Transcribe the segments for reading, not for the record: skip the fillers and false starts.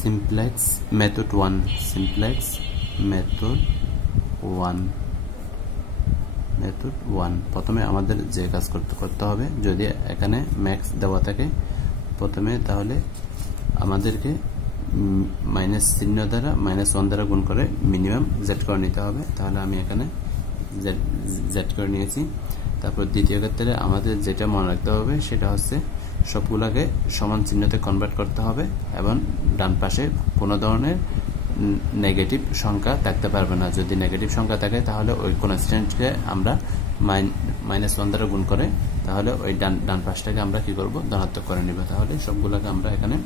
Simplex method 1 simplex method 1 প্রথমে আমাদের যে কাজ করতে হবে, যদি এখানে ম্যাক্স দেওয়া থাকে প্রথমে, তাহলে আমাদেরকে মাইনাস চিহ্ন দ্বারা -1 দ্বারা গুণ করে মিনিমাম জেড করে নিতে হবে। তাহলে আমি এখানে জেড করে নিয়েছি। তারপর দ্বিতীয় ক্ষেত্রে আমাদের যেটা মনে রাখতে হবে সেটা হচ্ছে সবগুলোকে সমান চিহ্নতে কনভার্ট করতে হবে এবং ডান পাশে কোনো ধরনের নেগেটিভ সংখ্যা থাকতে পারবে না। যদি নেগেটিভ সংখ্যা থাকে তাহলে ওই কনস্ট্যান্টকে আমরা -1 দ্বারা গুণ করে তাহলে ওই ডান পাশটাকে আমরা কি করব, ধনাত্মক করে নিব। তাহলে সবগুলোকে আমরা এখানে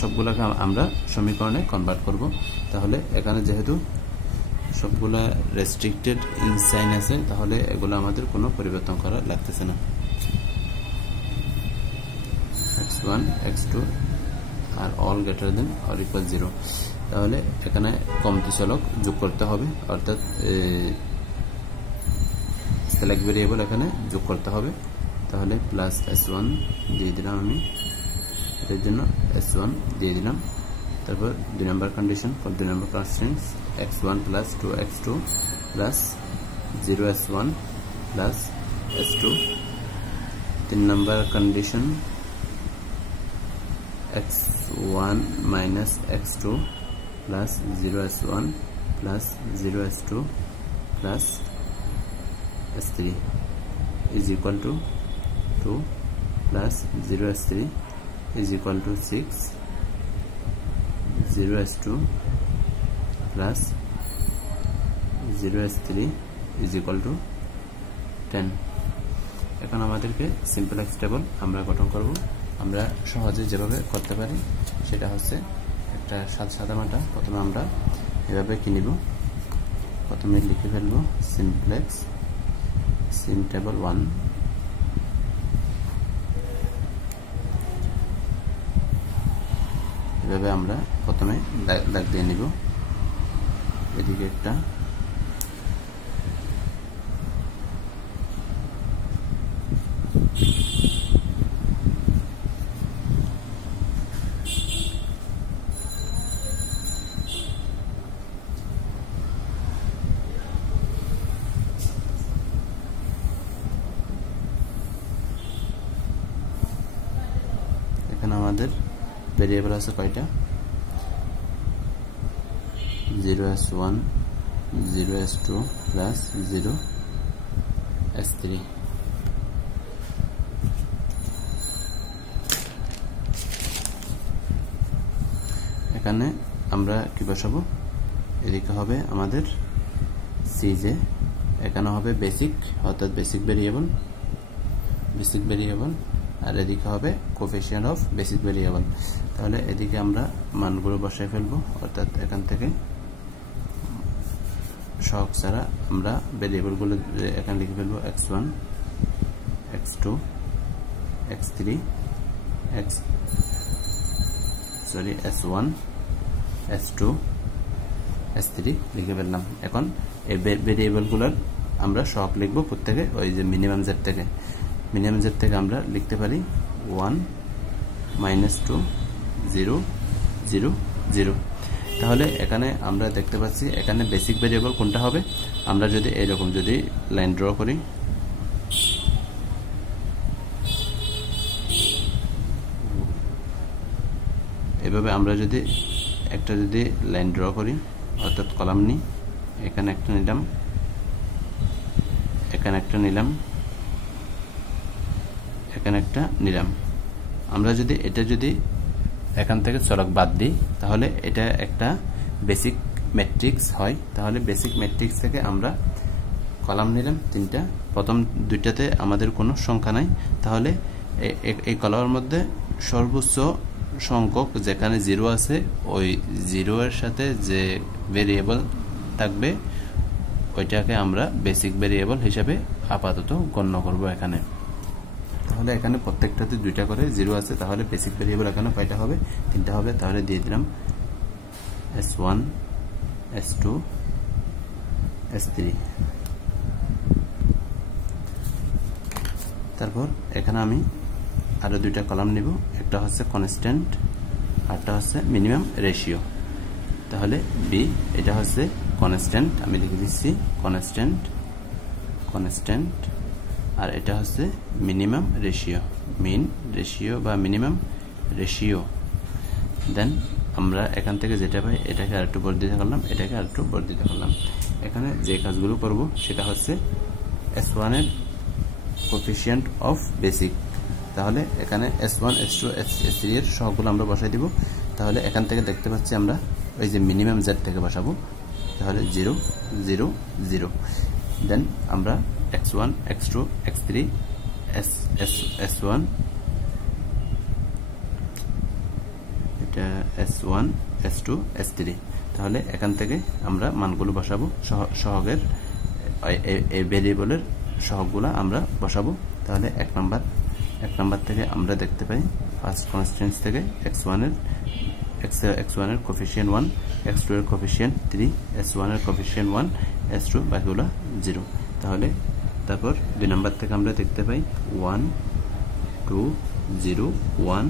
সবগুলোকে আমরা সমীকরণে কনভার্ট করব। তাহলে এখানে যেহেতু সবগুলা রেস্ট্রিক্টেড ইন সাইন আছে, তাহলে এগুলো আমাদের কোনো পরিবর্তন করা লাগতেছে না। x1 x2 আর all greater than or equal 0। তাহলে এখানে কমতি চলক যোগ করতে হবে, অর্থাৎ সিলেক্ট ভেরিয়েবল এখানে যোগ করতে হবে। তাহলে প্লাস s1 দিয়ে দিলাম আমি, এর জন্য s1 দিয়ে দিলাম। তারপর 2 নম্বর কন্ডিশন ফর 2 নম্বর constant x1 plus 2x2 plus 0s1 plus s2। 3 নম্বর condition x1 minus x2 plus 0s1 plus 0s2 plus s3 is equal to 2 plus 0s3 is equal to 6, 0s2 plus 0s3 is equal to 10। এখন আমাদেরকে simplex table আমরা গঠন করব। আমরা সহজে যেভাবে করতে পারি সেটা হচ্ছে একটা সাদামাটা প্রথমে আমরা এভাবে কি নিব, প্রথমে লিখে ফেলবো সিমপ্লেক্স সিম টেবল 1। এভাবে আমরা প্রথমে দাগ দিয়ে নিব, এদিকে একটা আমাদের ভেরিয়েবল আছে কয়টা, 0s1 0s2 প্লাস 0s3। এখানে আমরা কি বসাবো, এদিকে হবে আমাদের সিজে, এখানে হবে বেসিক অর্থাৎ বেসিক ভেরিয়েবল, আর এদিকে হবে কোএফিসিয়েন্ট অফ বেসিক ভেরিয়েবল। তাহলে এদিকে আমরা মানগুলো বসাই ফেলবো, অর্থাৎ এখান থেকে সহগ ছাড়া আমরা ভেরিয়েবলগুলো এখানে লিখে ফেলবো x1 x2 x3 s1 s2 s3 লিখে ফেললাম। এখন এই ভেরিয়েবলগুলোর আমরা সহগ লিখবো প্রত্যেকে ওই যে মিনিমাম জেড থেকে আমরা লিখতে পারি 1 -2 0 0 0। তাহলে এখানে আমরা দেখতে পাচ্ছি এখানে বেসিক ভেরিয়েবল কোনটা হবে, আমরা যদি এরকম যদি লাইন ড্র করি, এভাবে আমরা যদি লাইন ড্র করি অর্থাৎ কলাম নিই, এখানে একটা নিলাম, এখানে একটা নিলাম, এখানে একটা নিলাম। আমরা যদি এটা এখান থেকে চলক বাদ দিই তাহলে এটা একটা বেসিক ম্যাট্রিক্স হয়। তাহলে বেসিক ম্যাট্রিক্স থেকে আমরা কলাম নিলাম 3টা, প্রথম 2টাতে আমাদের কোনো সংখ্যা নাই, তাহলে এই কলামের মধ্যে সর্বোচ্চ সংখ্যক যেখানে 0 আছে ওই 0 এর সাথে যে ভেরিয়েবল থাকবে ওইটাকে আমরা বেসিক ভেরিয়েবল হিসেবে আপাতত গণ্য করব এখানে। তাহলে এখানে প্রত্যেকটাতে 2টা করে 0 আছে, তাহলে বেসিক ভেরিয়েবল এখানে কয়টা হবে, 3টা হবে। তাহলে দিয়ে দিলাম s1 s2 s3। তারপর এখানে আমি আরো 2টা কলাম নিব, একটা হচ্ছে কনস্ট্যান্ট আরটা হচ্ছে মিনিমাম রেশিও। তাহলে বি এটা হচ্ছে কনস্ট্যান্ট, আমি লিখে দিচ্ছি কনস্ট্যান্ট, আর এটা হচ্ছে মিনিমাম রেশিও, মিন রেশিও বা মিনিমাম রেশিও। দেন আমরা এখান থেকে যেটা পাই এটাকে আরেকটু বর্ধিত করলাম, এটাকে আরেকটু বর্ধিত করলাম। এখানে যে কাজগুলো করব সেটা হচ্ছে S1 এর কোএফিসিয়েন্ট অফ বেসিক। তাহলে এখানে S1 S2 S3 এর সহগগুলো আমরা বসাই দিব। তাহলে এখান থেকে দেখতে পাচ্ছি আমরা ওই যে মিনিমাম z থেকে বসাবো, তাহলে 0 0 0। দেন আমরা x1 x2 x3 S1 এটা S1 S2 S3। তাহলে এখান থেকে আমরা মানগুলো বসাবো, সহগের এই ভেরিয়েবলের সহগগুলো আমরা বসাবো। তাহলে এক নাম্বার থেকে আমরা দেখতে পাই ফার্স্ট কনস্ট্যান্ট থেকে x1 এর কোএফিসিয়েন্ট 1, x2 এর কোএফিসিয়েন্ট 3, S1 এর কোএফিসিয়েন্ট 1, S2 বাকিগুলো 0। তাহলে তারপর 2 নাম্বার থেকে আমরা দেখতে পাই 1 2 0 1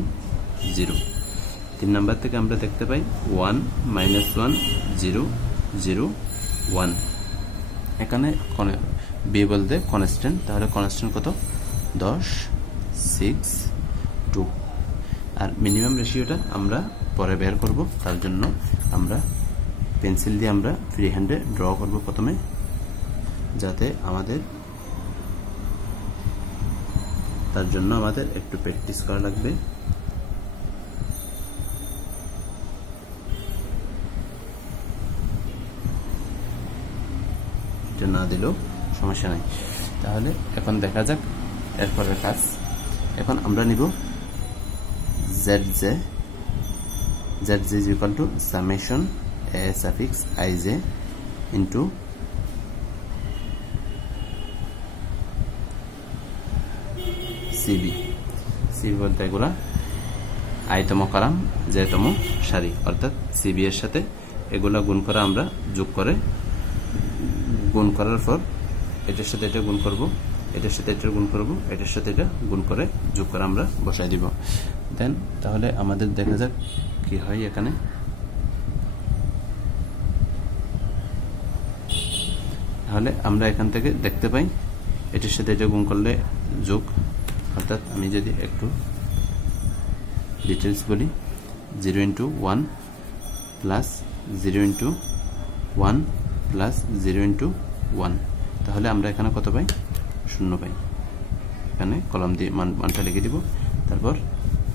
0। 3 নাম্বার থেকে আমরা দেখতে পাই 1 -1 0 0 1। এখানে বি বলতে কনস্ট্যান্ট, তাহলে কনস্ট্যান্ট কত 10 6 2। আর মিনিমাম রেশিওটা আমরা পরে বের করব, তার জন্য আমরা পেন্সিল দিয়ে আমরা ফ্রি হ্যান্ডে ড্র করব প্রথমে, যাতে তার জন্য আমাদের একটু প্র্যাকটিস করা লাগবে। এটা না দিলেও সমস্যা নাই। তাহলে এখন দেখা যাক এরপরের কাজ। এখন আমরা নিব zj is equal to summation a suffix ij into cb বলতে এগুলা আইতম কলাম জেতম সারি, অর্থাৎ cb এর সাথে এগুলা গুণ করা, আমরা যোগ করে গুণ করার পর এটার সাথে এটা গুণ করব, এটার সাথে এটা গুণ করব, এটার সাথে এটা গুণ করে যোগ করে আমরা বসাই দিব। দেন তাহলে আমাদের দেখা যাক কি হয় এখানে। তাহলে আমরা এখান থেকে দেখতে পাই এটার সাথে এটা গুণ করলে যোগ, অর্থাৎ আমি যদি একটু ডিটেলস বলি 0 × 1 প্লাস 0 × 1 প্লাস 0 × 1। তাহলে আমরা এখানে কত পাই 0 পাই। এখানে কলম দিয়ে মানটা লিখে দিব। তারপর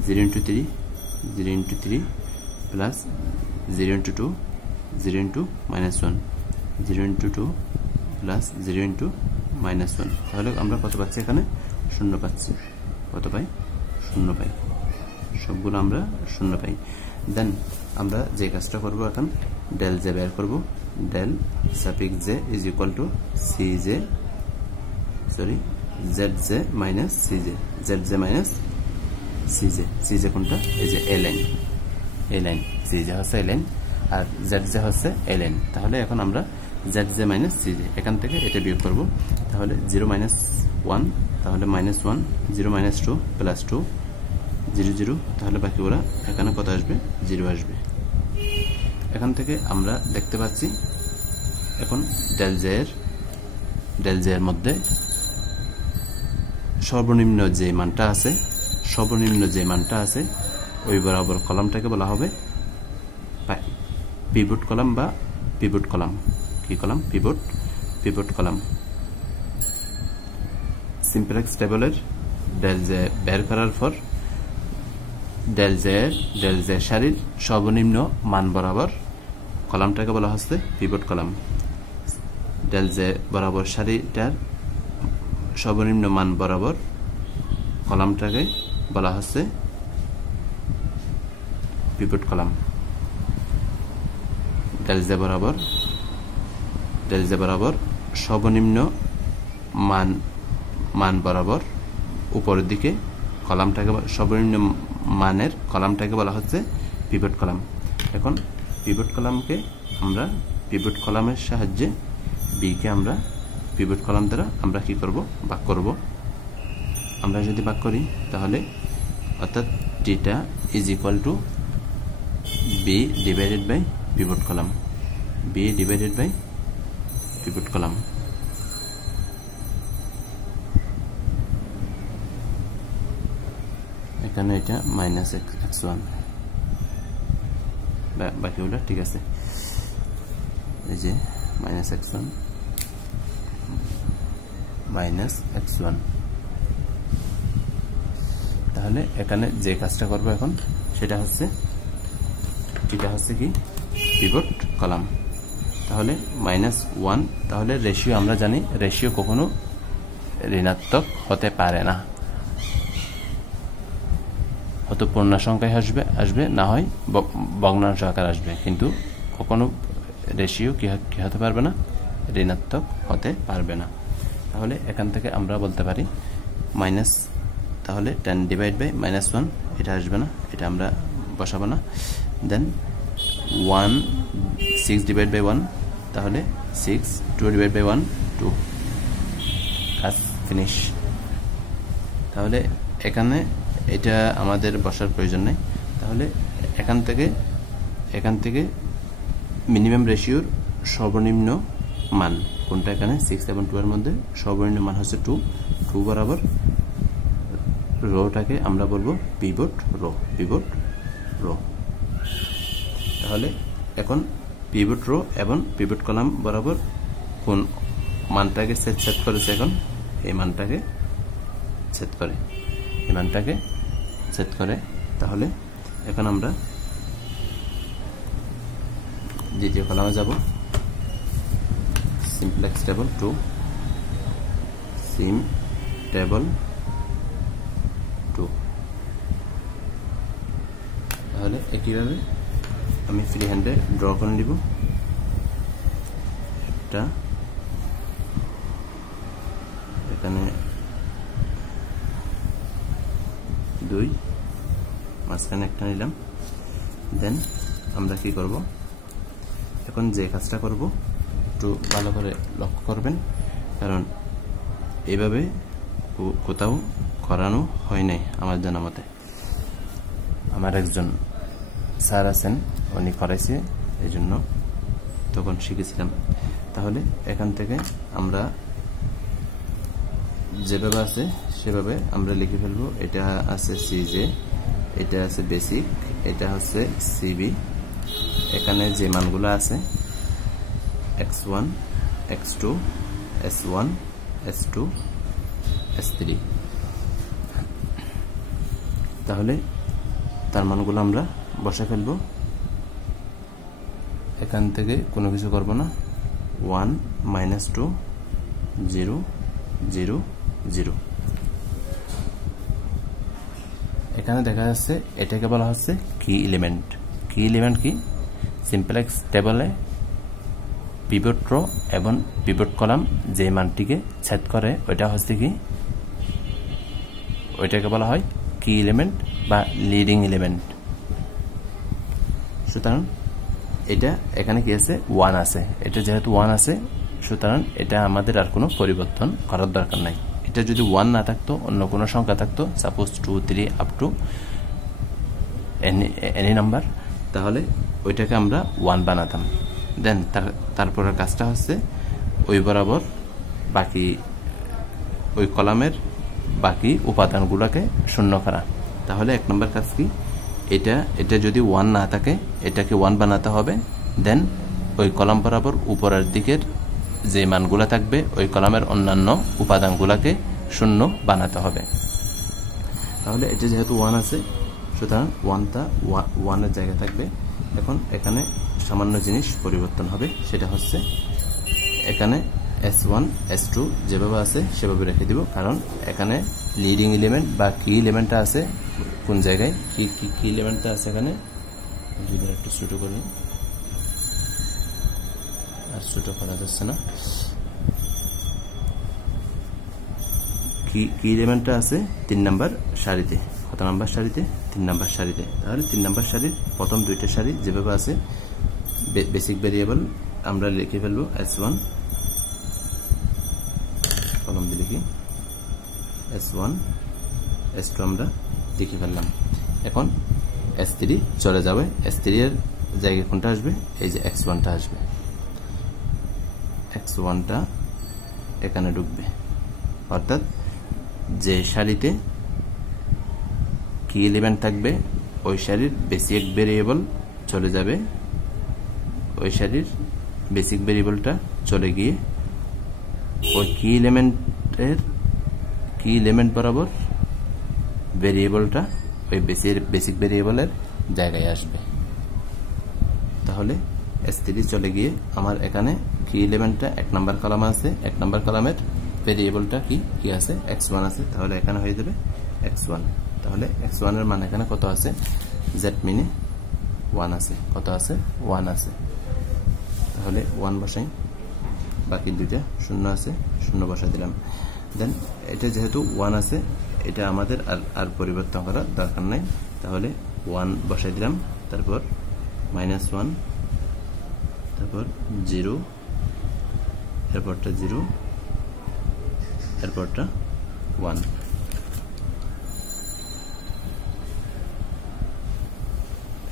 0 × 3 0 × 3 প্লাস 0 × 2 0 × -1 0 × 2 প্লাস 0 × -1। তাহলে আমরা কত পাচ্ছি এখানে 0 পাচ্ছি। কত পাই 0 পাই, সবগুলো আমরা 0 পাই। দেন আমরা যে কাজটা করব এখন del j বের করব। del suffix j is equal to zj minus cj, zj minus cj কোনটা, এই যে a লাইন cj হচ্ছে a লাইন আর zj হচ্ছে a লাইন। তাহলে এখন আমরা zj minus cj এখান থেকে এটা বিয়োগ করব। তাহলে 0 - 1 তাহলে -1, 0 - 2 প্লাস 2 0 0। তাহলে বাকিগুলো এখানে কত আসবে 0 আসবে। এখান থেকে আমরা দেখতে পাচ্ছি এখন del j এর মধ্যে সর্বনিম্ন যে মানটা আছে ওই বরাবর কলামটাকে বলা হবে পিভট কলাম বা পিভট কলাম। কি কলাম? Pivot column. সিম্পলেক্স টেবলের del j বের করার পর del j সারির সর্বনিম্ন মান বরাবর কলামটাকে বলা হচ্ছে পিভট কলাম। del j বরাবর সারিটার সর্বনিম্ন মান বরাবর কলামটাকে বলা হচ্ছে পিভট কলাম। del j বরাবর সর্বনিম্ন মান বরাবর উপরের দিকে কলামটাকে সর্বনিম্ন মানের কলামটাকে বলা হচ্ছে পিভট কলাম। এখন পিভট কলামকে আমরা পিভট কলামের সাহায্যে বি কে আমরা পিভট কলাম দ্বারা আমরা কি করব? ভাগ করব। আমরা যদি ভাগ করি তাহলে অর্থাৎ theta is equal to B divided by pivot column, B divided by pivot column. এখানে এটা মাইনাস x1, বাকিগুলো ঠিক আছে। এই যে মাইনাস x1 মাইনাস x1। তাহলে এখানে যে কাজটা করব এখন সেটা হচ্ছে কি পিভট কলাম। তাহলে -1, তাহলে রেশিও আমরা জানি রেশিও কখনো ঋণাত্মক হতে পারে না, হয়তো পূর্ণ সংখ্যায় আসবে না হয় ভগ্নাংশ আকার আসবে, কিন্তু কখনো রেশিও কি হতে পারবে না, ঋণাত্মক হতে পারবে না। তাহলে এখান থেকে আমরা বলতে পারি মাইনাস, তাহলে 10 ডিভাইড বাই -1 এটা আসবে না, এটা আমরা বসাবো না। দেন 6 ডিভাইড বাই 1, তাহলে 6, 2 ডিভাইড বাই 1 2, কাজ ফিনিশ। তাহলে এখানে এটা আমাদের বসার প্রয়োজন নেই। তাহলে এখান থেকে মিনিমাম রেশিওর সর্বনিম্ন মান কোনটা, এখানে 6 এবং 2 এর মধ্যে সর্বনিম্ন মান হচ্ছে 2 বরাবর রোটাকে আমরা বলবো পিভট রো। তাহলে এখন পিভট রো এবং পিভট কলাম বরাবর কোন মানটাকে সেট করেছে, এখন এই মানটাকে সেট করে। তাহলে এখন আমরা দ্বিতীয় কলামে যাব, সিমপ্লেক্স টেবল 2, সিম টেবল 2। তাহলে একইভাবে আমি ফ্রি হ্যান্ডে ড্র করে নিব। একটা এখানে 2, মাঝখানে একটা নিলাম। দেন আমরা কি করব, এখন যে কাজটা করব একটু ভালো করে লক্ষ্য করবেন, কারণ এইভাবে কোথাও করানো হয় নাই আমার জানা মতে। আমার একজন স্যার আছেন, উনি করাইছে, এই জন্য তখন শিখেছিলাম। তাহলে এখান থেকে আমরা যেভাবে আছে সেভাবে আমরা লিখে ফেলবো। এটা আছে সিজে, এটা আছে বেসিক, এটা হচ্ছে সিবি। এখানে যে মানগুলো আছে x1, x2, s1, s2, s3, তাহলে তার মানগুলো আমরা বসে ফেলবো। এখান থেকে কোনো কিছু করব না। 1, -2, 0, 0, 0। এখানে দেখা যাচ্ছে এটাকে বলা হচ্ছে কি এলিমেন্ট। কি এলিমেন্ট কি? সিমপ্লেক্স টেবলে পিভট রো এবং পিভট কলাম যে মানটিকে ছেদ করে ওইটা হচ্ছে কি, ওইটাকে বলা হয় কি এলিমেন্ট বা লিডিং এলিমেন্ট। সুতরাং এটা এখানে কি আছে, 1 আছে। এটা যেহেতু 1 আছে, সুতরাং এটা আমাদের আর কোনো পরিবর্তন করার দরকার নাই। এটা যদি 1 না থাকতো, অন্য কোনো সংখ্যা থাকতো, suppose 2, 3 up to any number, তাহলে ওইটাকে আমরা 1 বানাতাম। দেন তারপরের কাজটা হচ্ছে ওই বরাবর বাকি ওই কলামের বাকি উপাদানগুলোকে শূন্য করা। তাহলে 1 নম্বর কাজ কি, এটা যদি 1 না থাকে, এটাকে 1 বানাতে হবে। দেন ওই কলাম বরাবর উপরের দিকের যে মানগুলো থাকবে ওই কলামের অন্যান্য উপাদানগুলোকে শূন্য বানাতে হবে। তাহলে এটা যেহেতু 1 আছে, সুতরাং 1টা 1 এর জায়গায় থাকবে। এখন এখানে সামান্য জিনিস পরিবর্তন হবে, সেটা হচ্ছে এখানে s1, s2 যেভাবে আছে সেভাবে রেখে দিব, কারণ এখানে লিডিং এলিমেন্ট বা কি এলিমেন্টটা আছে কোন জায়গায়, কি এলিমেন্টটা আছে এখানে। যদি একটু ছোট করি, আর ছোট করা যাচ্ছে না। কি এলিমেন্টটা আছে 3 নাম্বার সারিতে। কত নাম্বার সারিতে? 3 নাম্বার সারিতে। তাহলে 3 নাম্বার সারির প্রথম 2টা সারি যেভাবে আছে বেসিক ভেরিয়েবল আমরা লিখে ফেলবো s1, কলম দিয়ে লিখি s1, s2 আমরা লিখে ফেললাম। এখন S3 চলে যাবে, S3 এর জায়গায় কোনটা আসবে, এই যে x1টা আসবে, x1টা এখানে ঢুকবে। অর্থাৎ যে সারিতে কি এলিমেন্ট থাকবে ওই সারির বেসিক ভেরিয়েবল চলে যাবে, ওই সারির বেসিক ভেরিয়েবলটা চলে গিয়ে ওই কি এলিমেন্ট বরাবর ভেরিয়েবলটা ওই বেসিক ভেরিয়েবলের জায়গায় আসবে। তাহলে S3 চলে গিয়ে আমার এখানে কি এলিমেন্টটা 1 নাম্বার কলামে আছে, 1 নাম্বার কলামের ভেরিয়েবলটা কি আছে, x1 আছে। তাহলে এখানে হয়ে যাবে x1। তাহলে x1 এর মান এখানে কত আছে, z মিনে 1 আছে, কত আছে, 1 আছে। তাহলে 1 বসাই, বাকি দুইটা 0 আছে, 0 বসা দিলাম। দেন এটা যেহেতু 1 আছে, এটা আমাদের আর পরিবর্তন করার দরকার নাই। তাহলে 1 বসাই দিলাম, তারপর -1, তারপর 0, এরপরটা 0, এরপরটা 1।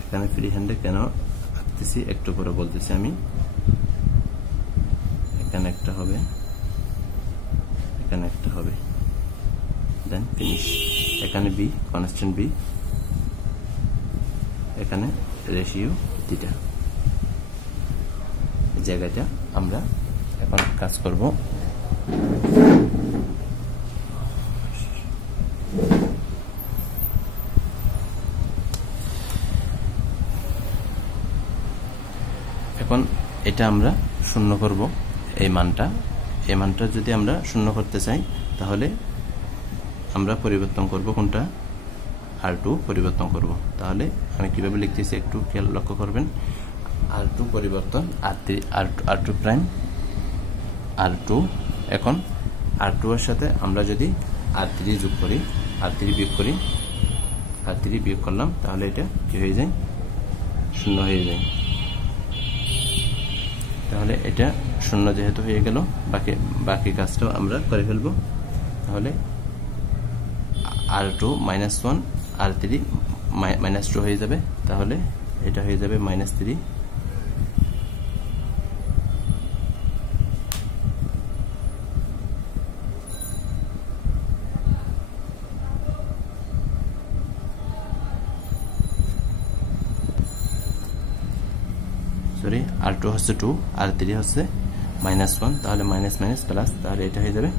এখানে ফ্রি হ্যান্ডে কেন আঁকতেছি একটু পরে বলতেছি আমি। এখানে একটা হবে, এখানে একটা হবে, দেন ফিনিশ। এখানে b কনস্ট্যান্ট b, এখানে রেশিও থিটা। এই জায়গাটা আমরা এখন কাজ করব। এখন এটা আমরা শূন্য করব, এই মানটা যদি আমরা শূন্য করতে চাই তাহলে আমরা পরিবর্তন করব কোনটা, R2 পরিবর্তন করব। তাহলে আমি কিভাবে লিখতেছি একটু খেয়াল লক্ষ্য করবেন। R2 পরিবর্তন R2 প্রাইম R2। এখন R2 এর সাথে আমরা যদি R3 যোগ করি, R3 বিয়োগ করলাম, তাহলে এটা কি হয়ে যায়, 0 হয়ে যায়। তাহলে এটা 0 যেহেতু হয়ে গেল, বাকি কাজটাও আমরা করে ফেলব। তাহলে R2 -1, R3 -2 হয়ে যাবে। তাহলে এটা হয়ে যাবে -3, সরি R2 হচ্ছে 2, R3 হচ্ছে -1, তাহলে মাইনাস প্লাস, তাহলে এটা হয়ে যাবে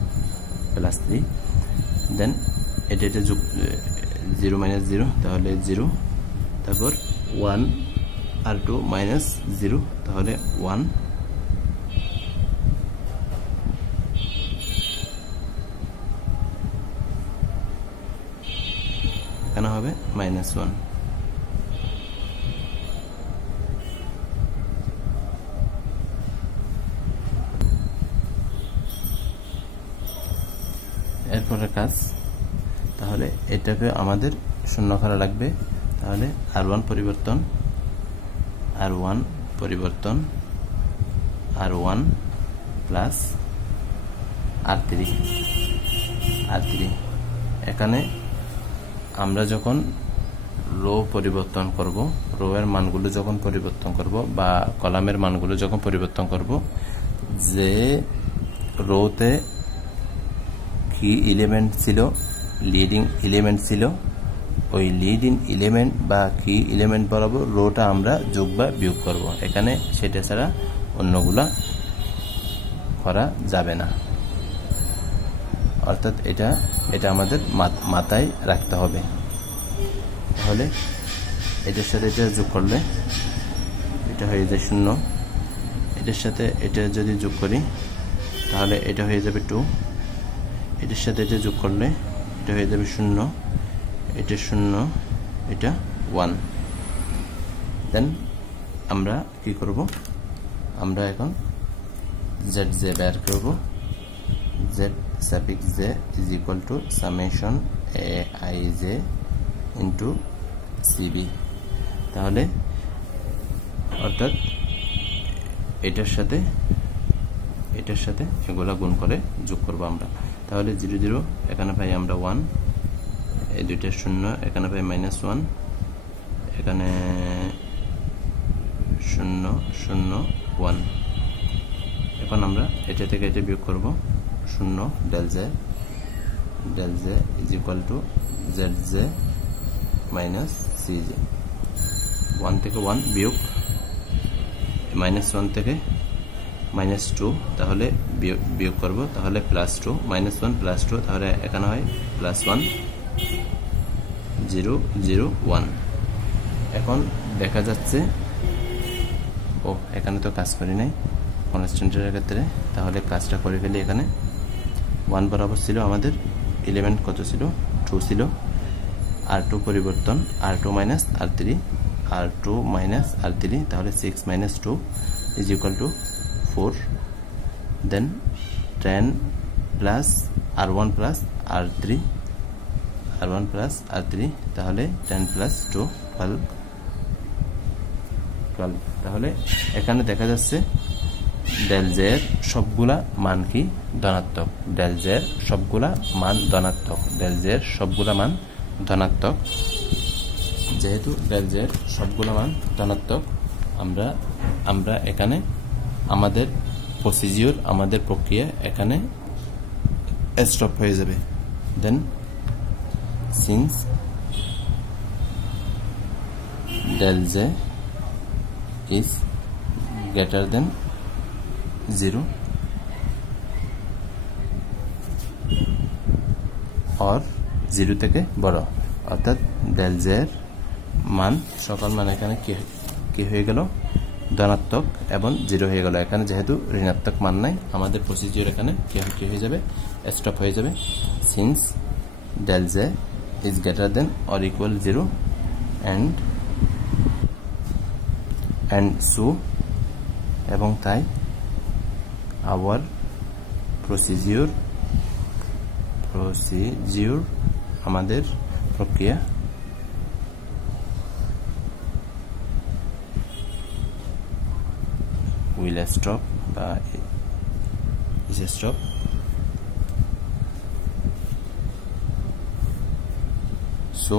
+3। দেন এটা যোগ 0 - 0, তাহলে 0, তারপর 1, R2 -0, তাহলে 1, এখানে হবে -1। এরপরের কাজ, তাহলে এটাকে আমাদের শূন্য করা লাগবে। তাহলে R1 পরিবর্তন R1 প্লাস R3। এখানে আমরা যখন রো পরিবর্তন করব, রো এর মানগুলো যখন পরিবর্তন করব বা কলামের মানগুলো যখন পরিবর্তন করব, যে রোতে কি এলিমেন্ট ছিল, লিডিং এলিমেন্ট ছিল, ওই লিডিং এলিমেন্ট বা কি এলিমেন্ট বরাবর রোটা আমরা যোগ বা বিয়োগ করব। এখানে সেটা ছাড়া অন্যগুলা করা যাবে না। অর্থাৎ এটা আমাদের মাথায় রাখতে হবে। তাহলে এটার সাথে এটা যোগ করলে এটা হয়ে যায় 0, এটার সাথে এটা যদি যোগ করি তাহলে এটা হয়ে যাবে 2, এটার সাথে এটা যোগ করলে এটা হয়ে যাবে 0, এটা 0, এটা 1। দেন আমরা কি করব, আমরা এখন zj বের করব। z suffix j is equal to summation aij into cb। তাহলে অর্থাৎ এটার সাথে এগুলা গুণ করে যোগ করব আমরা। তাহলে 0 0 এখানে পাই আমরা 1, এই দুইটা 0, এখানে পাই -1, এখানে 0 0 1। এখন আমরা এটা থেকে এটা বিয়োগ করব 0 del z is equal to zj minus cj। 1 থেকে 1 বিয়োগ -1 থেকে -2, তাহলে বিয়োগ করব, তাহলে +2 -1 +2, তাহলে এখানে হয় +1 0 0 1। এখন দেখা যাচ্ছে এখানে তো কাজ করি নাই কনস্ট্যান্টের ক্ষেত্রে, তাহলে কাজটা করে ফেলি। এখানে 1 বরাবর ছিল আমাদের, এলিমেন্ট কত ছিল? 2 ছিল। r2 পরিবর্তন r2 - r3, তাহলে 6 - 2 is equal to 4। Then 10 plus r1 plus r3, তাহলে 10 plus 2 12। তাহলে এখানে দেখা যাচ্ছে del z এর সবগুলা মান কি? ধনাত্মক। del z এর সবগুলা মান ধনাত্মক। যেহেতু del z এর সবগুলা মান ধনাত্মক, আমরা এখানে আমাদের প্রসিজিওর, আমাদের প্রক্রিয়া এখানে স্টপ হয়ে যাবে। দেন since del z is greater than 0 or 0 থেকে বড়, অর্থাৎ del z এর মান সকল মান এখানে কি হয়ে গেল? ধনাত্মক এবং 0 হয়ে গেল। এখানে যেহেতু ঋণাত্মক মান নাই, আমাদের প্রসিজিওর এখানে কি হয়ে যাবে? স্টপ হয়ে যাবে। Since del z is greater than or equal 0 and so, এবং তাই our procedure আমাদের প্রক্রিয়া will stop বা is stop। so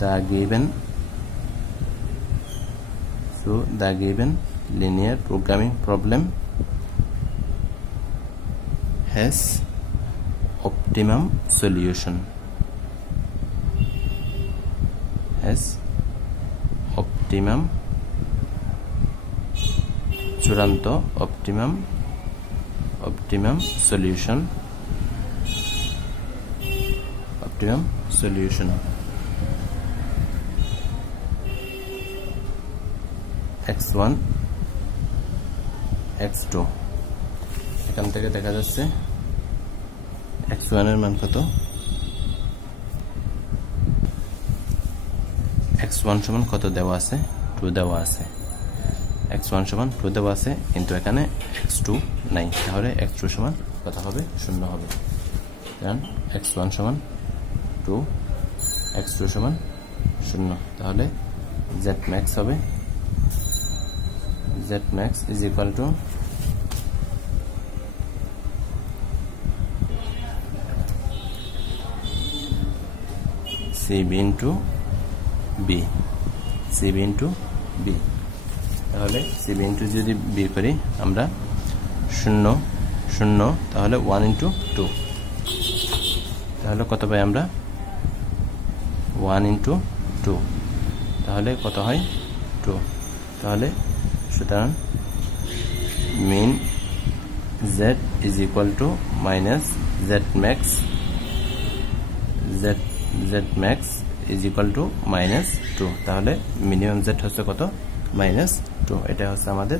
the given linear programming problem has optimum solution, চূড়ান্ত optimum solution x1 x2। এখান থেকে দেখা যাচ্ছে x1 এর মান কত? x1 সমান কত দেওয়া আছে? 2 দেওয়া আছে। x1 সমান 2 দেওয়া আছে, কিন্তু এখানে x2 নাই, তাহলে x2 সমান কত হবে? 0 হবে। কারণ x1 সমান 2, x2 সমান 0, তাহলে zmax হবে zmax is equal to cb into b, তাহলে cb into যদি b করি আমরা 0 0, তাহলে 1 into 2, তাহলে কত পাই আমরা? 1 into 2, তাহলে কত হয়? 2। তাহলে সুতরাং mean z is equal to minus zmax is equal to -2, তাহলে মিনিমাম z হচ্ছে কত? -2। এটা হচ্ছে আমাদের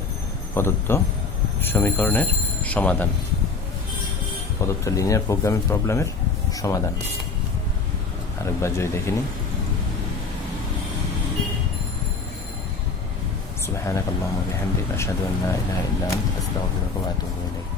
প্রদত্ত সমীকরণের সমাধান, প্রদত্ত লিনিয়ার প্রোগ্রামিং প্রবলেমের সমাধান। আরেকবার যদি দেখিনি। سبحانك اللهم وبحمدك أشهد أن لا إله إلا أنت أستغفرك وأتوب إليك।